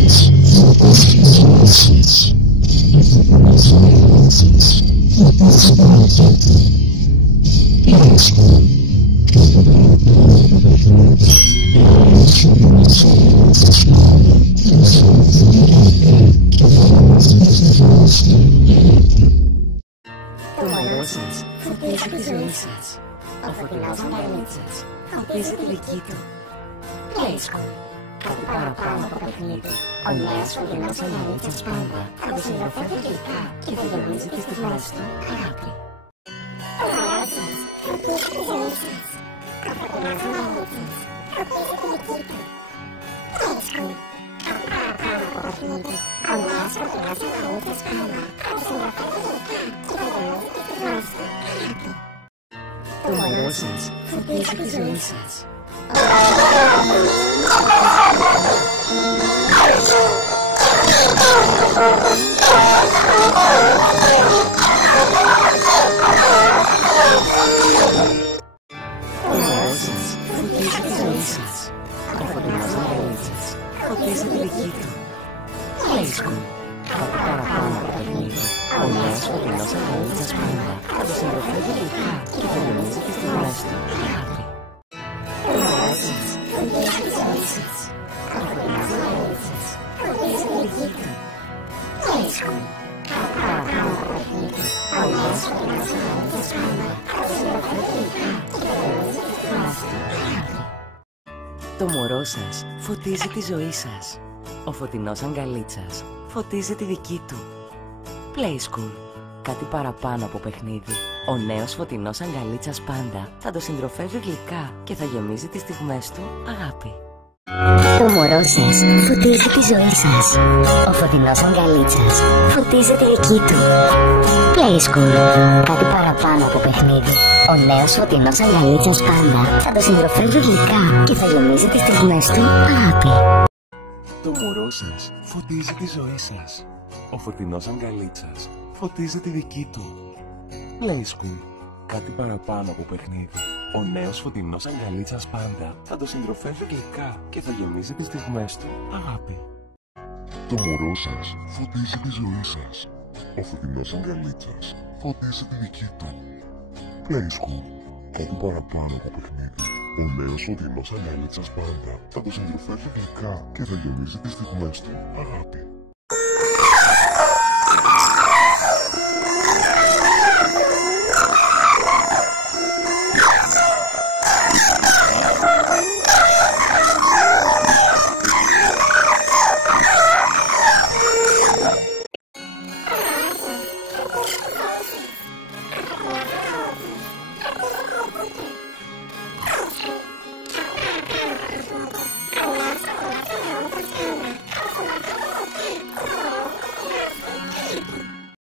μωρό σας φωτίζει τη ζωή σας. Ο φωτεινός αγκαλίτσας φωτίζει τη δική του. Play School. Κάτι παραπάνω από παιχνίδι. Ο νέος φωτεινός αγκαλίτσας πάντα θα το συντροφεύει γλυκά και θα γεμίζει τις στιγμές του αγάπη. Το μωρό σας φωτίζει τη ζωή σας. Ο φωτεινός αγκαλίτσας φωτίζει τη δική του. Play School. Κάτι παραπάνω από παιχνίδι. Ο νέος φωτεινός αγκαλίτσας πάντα θα το συντροφεύει γλυκά και θα γεμίζει τις στιγμές του αγάπη. Το μωρό σας φωτίζει τη ζωή σας. Ο φωτεινός αγκαλίτσας φωτίζει τη δική του. Play School. Κάτι παραπάνω από παιχνίδι. Ο νέος φωτεινός αγκαλίτσας πάντα θα το συντροφεύει γλυκά και θα γεμίζει τις στιγμές του αγάπη. Το μωρό σας φωτίζει τη ζωή σας. Ο φωτεινός αγκαλίτσας φωτίζει τη δική του. Play School. Κάτι παραπάνω από παιχνίδι. Ο νέος φωτεινός αγκαλίτσας πάντα θα το συντροφεύει γλυκά και θα γεμίζει τις στιγμές του αγάπη. Το μωρό σας φωτίζει τη ζωή σας. Ο φωτεινός αγκαλίτσας φωτίζει τη δική του. Play School. Κάτι παραπάνω από παιχνίδι. Ο νέος φωτεινός αγκαλίτσας πάντα θα το συντροφεύει γλυκά και θα γεμίζει τις στιγμές του αγάπη. Το μωρό σας φωτίζει τη ζωή σας. Ο φωτεινός αγκαλίτσας φωτίζει τη δική του. Play School. Κάτι παραπάνω από παιχνίδι. Ο νέος φωτεινός αγκαλίτσας πάντα θα το συντροφεύει γλυκά και θα γεμίζει τις στιγμές του αγάπη. Το μωρό σας φωτίζει τη ζωή σας. Ο φωτεινός αγκαλίτσας φωτίζει τη δική του. Play School. Κάτι παραπάνω από παιχνίδι. Ο νέος φωτεινός αγκαλίτσας πάντα θα το συντροφεύει γλυκά και θα γεμίζει τις στιγμές του αγάπη. Το μωρό σας φωτίζει τη ζωή σας. Ο φωτεινός αγκαλίτσας φωτίζει τη δική του. Play School. Κάτι παραπάνω από παιχνίδι. Ο νέος φωτεινός αγκαλίτσας πάντα θα το συντροφεύει γλυκά και θα γεμίζει τις στιγμές του αγάπη.